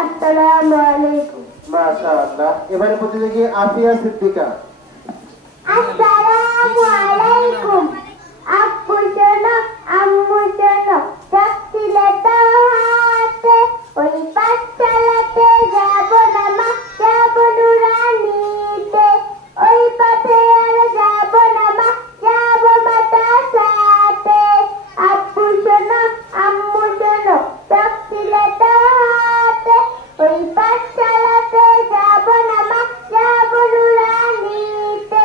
আসসালামু আলাইকুম। মাশাআল্লাহ। এবারে প্রতিযোগী আফিয়া সিদ্দিকা। আসসালামু আলাইকুম। আব্বু শোনো, আম্মু শোনো, চাচ্ছিলে তো হাতে, ওই পাঠশালাতে যাবো না মা, যাবো নুরানিতে, ওই পথে আর যাবো না মা, যাবো মাদ্রাসাতে। আব্বু শোনো, আম্মু শোনো, চাচ্ছিলে তো হাতে, ওই পাঠশালাতে যাবো না মা, যাবো নুরানিতে,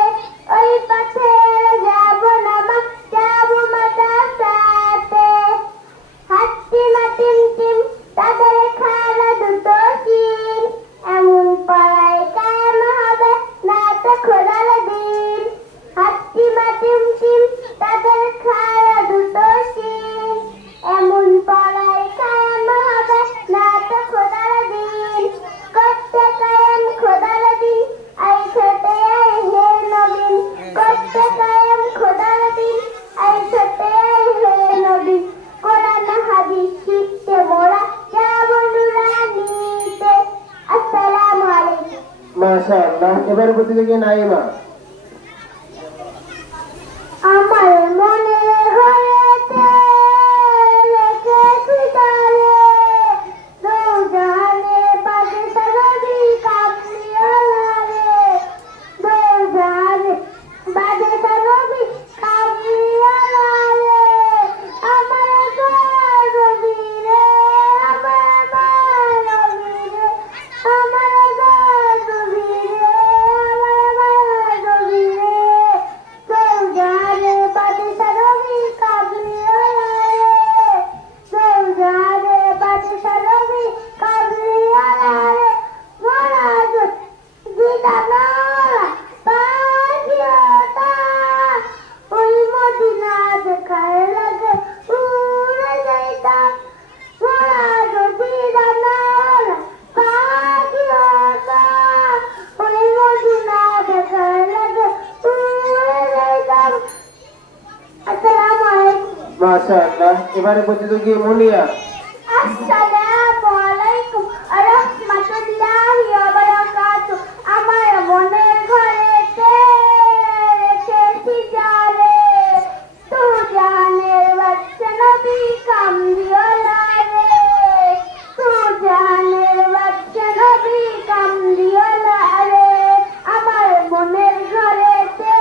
ওই পথে আর যাবো না মা, যাবো মাদ্রাসাতে। হাট্টি মাটিম টিম তাদের খালা দুটো শিন, এমন পড়ায় কায়েম হবে না তো খোদার দিন। হাট্টি মাটিম টিম তাদের খালা দুটো শিন, এমন পড়ায় কায়েম হবে না তো খোদার দিন। করতে কায়েম খোদার দিন, আই ছোটে আই হে নবীন, করতে কায়েম খোদার দিন, আই ছোটে আই হে নবীন। কোরআন হাদিস শিখতে মোরা যাবো নুরানিতে। আসসালামু আলাইকুম। মাশাআল্লাহ। এবারে প্রতিযোগী নাইমা। আমার মনে হয়েছে লেখেছি তারে, দৌজানে বাজে তারবি কামলিওয়ালা রে, দৌজানে বাজে তারবি কামলিওয়ালা রে। আমার রবি রে, আমার রবি রে, আমার রবি রে, আমার রবি রে। দৌজানে বাজে তারবি কামলিওয়ালা রে, দৌজানে বাজে তারবি কামলিওয়ালা রে। মোরাদ দিদানোরা পাগিওটা, ওই মদিনা দেখার লাগে উড়ে যাইতাম। মোরাদ দিদানোরা পাগিওটা, ওই মদিনা দেখার লাগে উড়ে যাইতাম। আসসালামু আলাইকুম। মাশাআল্লাহ। এবারে প্রতিযোগী মুনিয়া। আসসালামু আলাইকুম ওয়া রাহমাতুল্লাহি ওয়া বারাকাতুহু। আমার মনের ঘরেতে রেখেছি যারে, তু জাহানের বাদশা নবী কামলিওয়ালা রে, তু জাহানের বাদশা নবী কামলিওয়ালা রে। আমার মনের ঘরেতে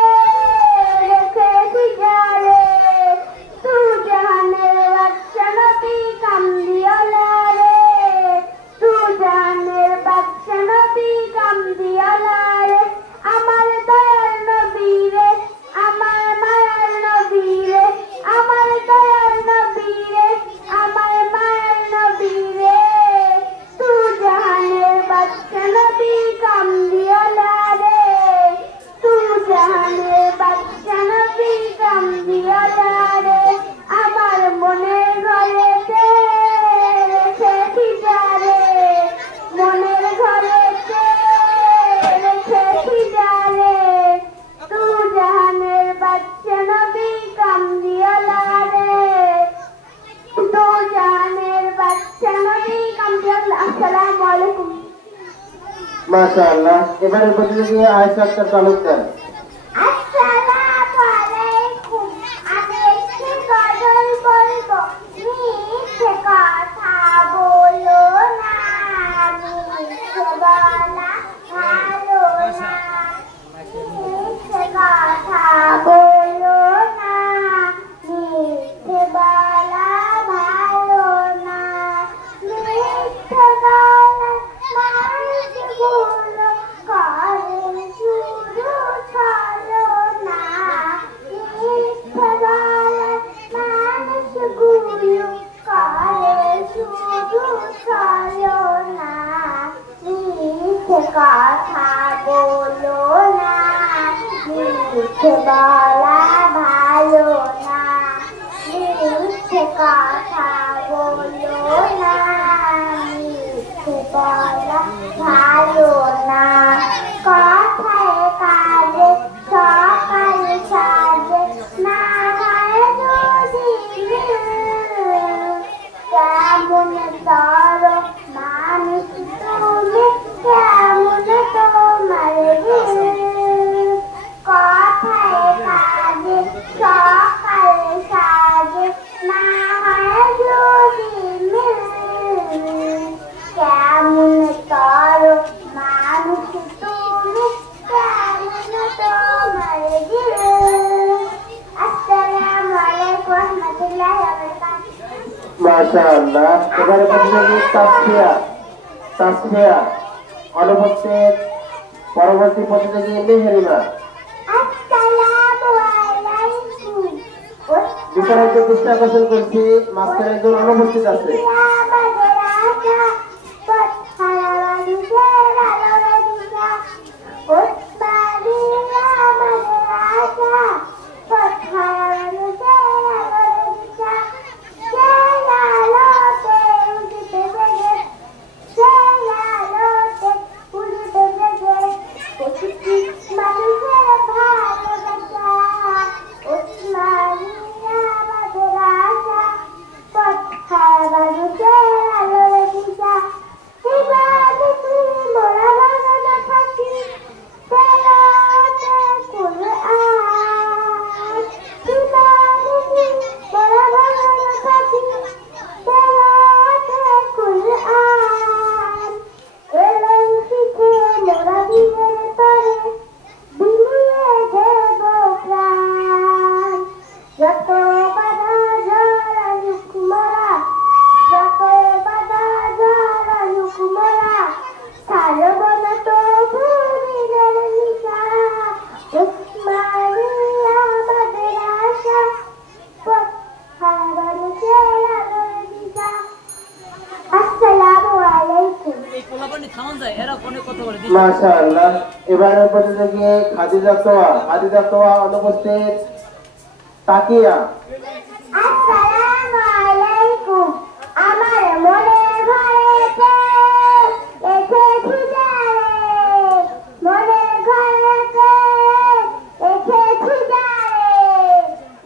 রেখেছি যারে, তু জাহানের বাদশা নবী কামলিওয়ালা রে, তু জাহানের বাদশা নবী কামলিওয়ালা রে। আমার দয়ার নবী রে, আমার মায়ার নবী রে, আমার দয়ার নবী রে, আমার মায়ার নবী রে, তু জাহানের বাদশা নবী কামলিওয়ালা রে, তু জাহানের বাদশা নবী কামলিওয়ালা রে। আমার মনের ঘরেতে রেখেছি যারে, মনের ঘরেতে রেখেছি যারে, তু জাহানের বাদশা নবী কামলিওয়ালা রে, তু জাহানের বাদশা নবী কামলিওয়ালা। আসসালামু আলাইকুম। মাশাআল্লাহ। এবারে প্রতিযোগী আয়েশা আক্তার তালুকদার। আসসালামু আলাইকুম। আমি একটি গজল বলবো, মিথ্যে কথা বলো না, মিথ্যে বলা ভালো না, মিথ্যে কথা বলো না, মিথ্যে বলা ভালো না, মিথ্যে বলা মানুষগুলো করে শুধু ছলনা, মিথ্যে বলা মানুষগুলো করে শুধু ছলনা, মিথ্যে কথা বলো না, মিথ্যে বলা ভালো না, মিথ্যে কথা বলো না, মিথ্যে বলা ভালো না। কথায় কাজে সকাল সাজে না হয় যদি তারো মানুষ তুমি কেমন তোমার দিল কথায় কাজে সকালে সাজে না হয় যদি মিল কেমন তারো মানুষ তুমি কেমন তোমার দিল আসসালামু আলাইকুম ওয়া রাহমাতুল্লাহি ওয়া বারাকাতুহু মাশাআল্লাহ। এবারে প্রতিযোগী তাসফিয়া অনুপস্থিত। পরবর্তী প্রতিযোগী মেহেরিমা। আসসালামু আলাইকুম বিচারকদের দৃষ্টি আকর্ষণ করছি, মাঝখানে একজন অনুপস্থিত আছে। যত বাধা জড়ালুক মোরা যত বাধা জড়ালুক মোরা ছাড়ব না তো ভূমির নিশা উসমানী আমাদের আশা পথ হারানো চেরানোর দিশা আসসালামু আলাইকুম মাশাআল্লাহ। এবারে প্রতিযোগী খাদিজা তোয়া অনুপস্থিত। তাকিয়া। আসসালামু আলাইকুম আমার মনের ঘরেতে এসেছি যারে মনের ঘরেতে এসেছি যারে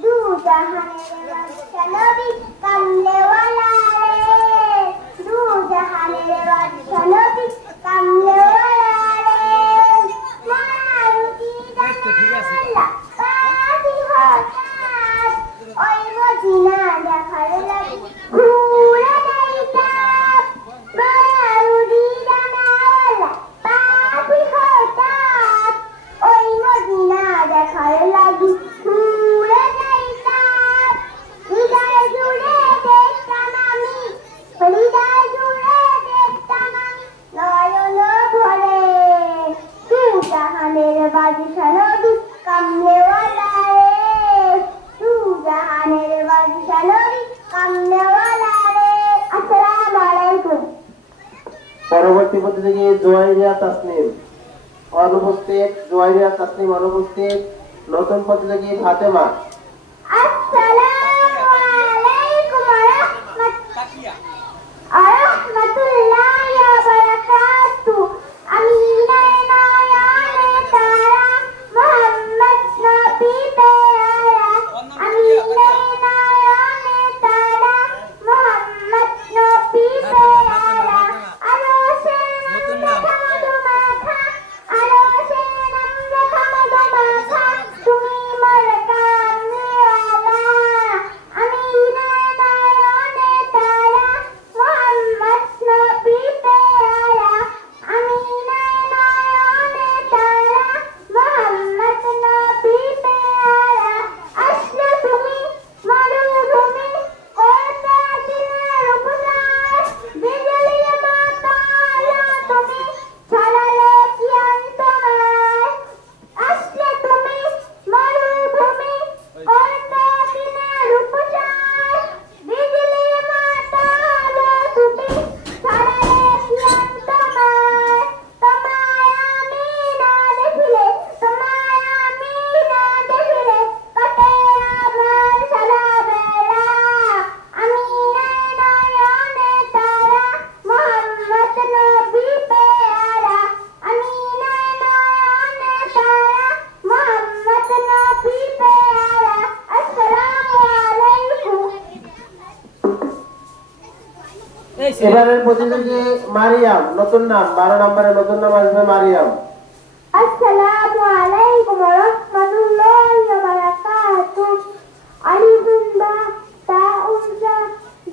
দু জাহানের বাদশা নবী কামলেওয়ালা রে দু জাহানের বাদশা নবী কামলেওয়ালা রে মারুতি জানালা পাখি হঠাৎ ওই মদিনা দেখার লাগি ঘুরে যাইতাম মারুতি জানালা পাখি হঠাৎ ওই মদিনা দেখার লাগি ঘুরে যাইতাম হৃদয় জুড়ে দেখতাম আমি হৃদয় জুড়ে দেখতাম আমি নয়ন ভরে দু জাহানের বাদশা নবী কামলেওয়ালা রে দু জাহানের বাদশা নবী কামলেওয়ালা রে আসসালামু আলাইকুম পরবর্তী প্রতিযোগী জোয়াইরিয়া তাসনিম অনুপস্থিত। নতুন প্রতিযোগী ফাতেমা। আসসালামু আলাইকুম ওয়া রাহমাতুল্লাহি ওয়া বারাকাতুহু আমি নয়নে তারা মুহাম্মদ নবী পেয়ারা আমি নয়নে তারা মুহাম্মদ নবী পেয়ারা আলো সে নাম দেখা মধুমাখা তুমি মোর কাম এবারের প্রতিযোগী মারিয়াম, নতুন নাম, 12 নম্বরে নতুন নাম আসবে মারিয়াম। আসসালামু আলাইকুম ওয়া রাহমাতুল্লাহি ওয়া বারাকাতুহু। আলিফুন বা তাউন জা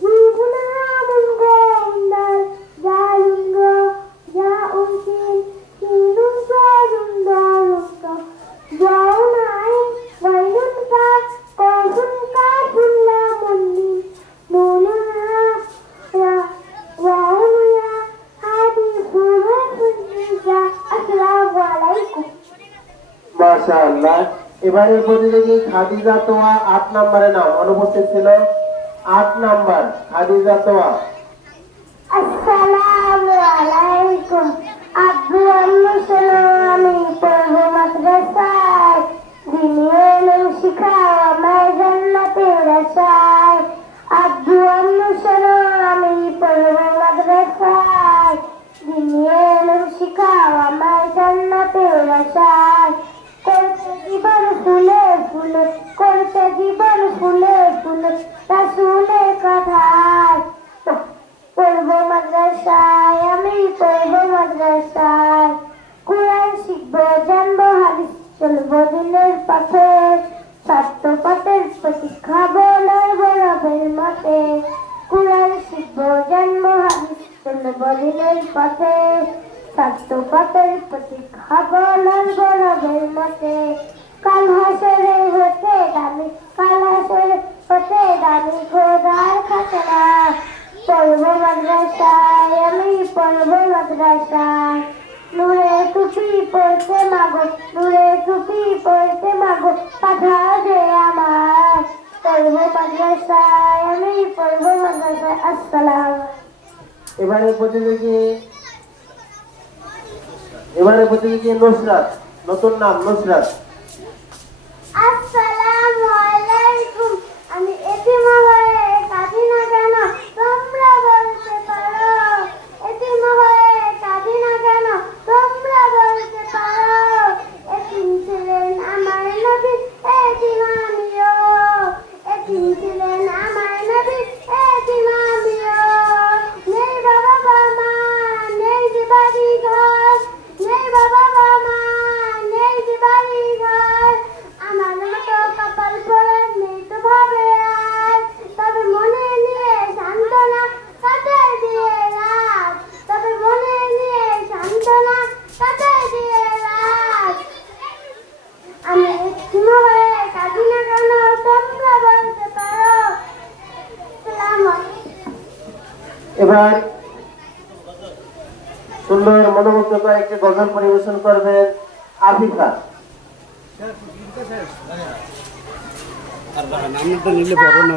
জিবুন হামুন গাইন দাল জালুন গা জাউন সিন সিনুন জালুন দালুন কা জাউন আইন গাইনুন কা কফুন কাফুন লামুন মিম নুনুন হা ইয়া ওয়াউন ইয়া হাদিসুন হুরুফুন নিসা। আসসালামু আলাইকুম। মাশাআল্লাহ। এবারের প্রতিযোগী খাদিজা তোয়া, 8 নম্বরে নাম, অনুপস্থিত ছিল। 8 নম্বর খাদিজা তোয়া। আসসালামু আলাইকুম। আব্বু আম্মু শোনো, আমি পড়বো মাদ্রাসায়, দিনী এলেম শিখাও আমায় জান্নাতের আশায়। আব্বু আম্মু শোনো, আমি পড়বো মাদ্রাসায়, দিনী এলেম শিখাও আমায় জান্নাতের আশায়। করতে জীবন ফুলে ফুলে, করতে জীবন ফুলে ফুলে, রাসূলের কথায়। পড়বো মাদ্রাসায়, আমি পড়বো মাদ্রাসায়, কোরআন শিখবো জানবো হাদিস, চলবো দিনের পথে, সত্য পথের প্রতীক্ষা লড়বো রবের মতে। কোরআন শিখবো জানবো হাদিস, চলবো দিনের পথে, সত্য পথের প্রতীক্ষা লড়বো রবের মতে। কাল হাসরে হতে দামি, কাল হাসরে হতে দামি খোদার খাতনা। পড়বো মাদ্রাসায়, আমি পড়বো মাদ্রাসায়, নূরে টুপি পড়তে মাগো, নূরে টুপি পড়তে মাগো, পাঠাও যে আমার। পড়বো মাদ্রাসায়, আমি পড়বো মাদ্রাসায়। আসসালাম। এবারের প্রতিযোগী নুসরাত, নতুন নাম নুসরাত। আসসালামু আলাইকুম। আমি এতিম হয়ে কাঁদি না কেন, তোমরা বলতে পারো। এতিম হয়ে কাঁদি না কেন, তোমরা বলতে পারো। এতিম ছিলেন আমার নবী, এতিম আমিও। এতিম ছিলেন আমার নবী, এতিম আমিও। নেই বাবা মা, নেই যে বাড়ি ঘর, নেই বাবা মা, নেই যে বাড়ি ঘর। আমার মতো কপাল পড়ে নেই তো ভাবে আর, তবে মনে নিয়ে সান্ত্বনা কাটায় দিয়ে রাত, তবে মনে নিয়ে সান্ত্বনা কাটায় দিয়ে রাত। আমি এতিম হয়ে কাঁদি না কেন, তোমরা বলতে পারো। সালাম। এবার সুন্দর মনোমুগ্ধকর একটি গজল পরিবেশন করবেন আফিফা। আর নাম তো নিলে বড় না।